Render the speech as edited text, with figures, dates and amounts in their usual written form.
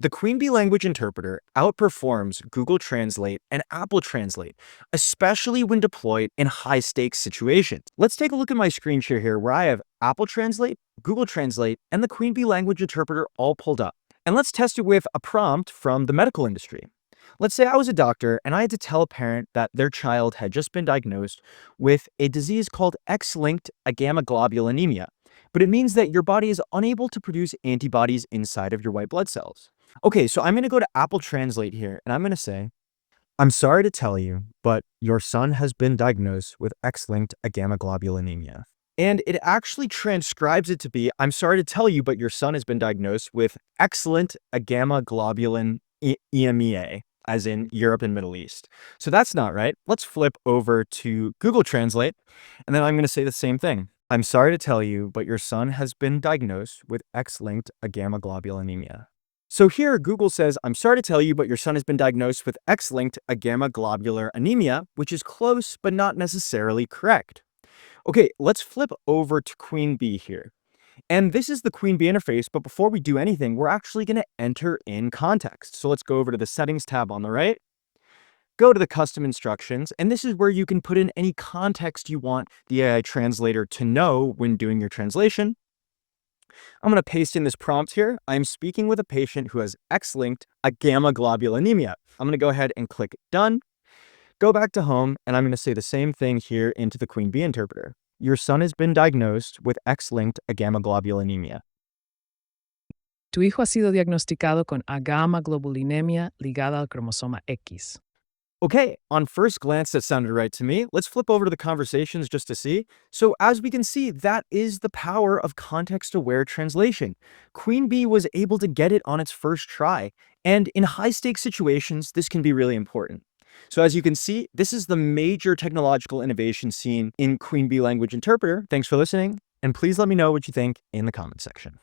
The QueenBee language interpreter outperforms Google Translate and Apple Translate, especially when deployed in high stakes situations. Let's take a look at my screen share here where I have Apple Translate, Google Translate, and the QueenBee language interpreter all pulled up. And let's test it with a prompt from the medical industry. Let's say I was a doctor and I had to tell a parent that their child had just been diagnosed with a disease called X-linked agammaglobulinemia. But it means that your body is unable to produce antibodies inside of your white blood cells. Okay, so I'm going to go to Apple Translate here and I'm going to say, I'm sorry to tell you, but your son has been diagnosed with X-linked agammaglobulinemia. And it actually transcribes it to be, I'm sorry to tell you, but your son has been diagnosed with excellent EMEA, as in Europe and Middle East. So that's not right. Let's flip over to Google Translate, and then I'm going to say the same thing. I'm sorry to tell you, but your son has been diagnosed with X-linked agammaglobulinemia. So here, Google says, I'm sorry to tell you, but your son has been diagnosed with X-linked agammaglobular anemia, which is close, but not necessarily correct. Okay, let's flip over to QueenBee here. And this is the QueenBee interface, but before we do anything, we're actually going to enter in context. So let's go over to the Settings tab on the right, go to the Custom Instructions, and this is where you can put in any context you want the AI translator to know when doing your translation. I'm going to paste in this prompt here. I'm speaking with a patient who has X-linked agammaglobulinemia. I'm going to go ahead and click Done. Go back to home, and I'm going to say the same thing here into the QueenBee interpreter. Your son has been diagnosed with X-linked agammaglobulinemia. Tu hijo ha sido diagnosticado con agamaglobulinemia ligada al cromosoma X. Okay, on first glance, that sounded right to me. Let's flip over to the conversations just to see. So as we can see, that is the power of context-aware translation. QueenBee was able to get it on its first try, and in high-stakes situations, this can be really important. So as you can see, this is the major technological innovation seen in QueenBee Language Interpreter. Thanks for listening, and please let me know what you think in the comment section.